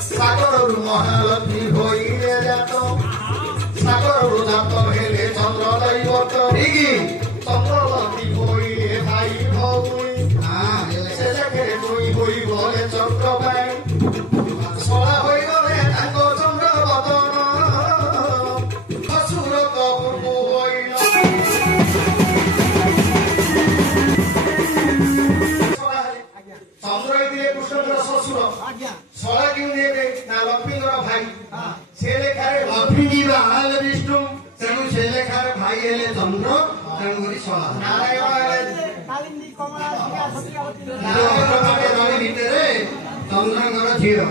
ସାଗରରୁ ମହାଲକ୍ଷ୍ମୀ ହୋଇଲେ ଜାତ ସାଗରରୁ ଜାତ ହେଲେ ଚନ୍ଦ୍ର ଦୈବତ ଚନ୍ଦ୍ରଲକ୍ଷ୍ମୀ ହୋଇଲେ ଭାଇ ଭଉଣୀ ସେ ଲେଖରେ ଦୁଇ ହୋଇ ଗଲେ ଚନ୍ଦ୍ର ପାଇଁ ସଳା ହୋଇଗଲେ ତାଙ୍କ ଚନ୍ଦ୍ର ବଦନ ଅସୁର ତପକୁ ହୋଇଲ ଚନ୍ଦ୍ର ହେଇଥିଲେ କୃଷ୍ଣଙ୍କର ଶ୍ୱଶୁର ସଳା କେଉଁ ନେବେ ନା ଲକ୍ଷ୍ମୀଙ୍କର ଭାଇ ସେ ଲେଖାରେ ଲକ୍ଷ୍ମୀ ବାହା ହେଲେ ବିଷ୍ଣୁ ତେଣୁ ସେ ଲେଖାରେ ଭାଇ ହେଲେ ଚନ୍ଦ୍ର ତେଣୁକରି ସଳା ନାରାୟଣ ଭିତରେ ଚନ୍ଦ୍ରଙ୍କର ଝିଅ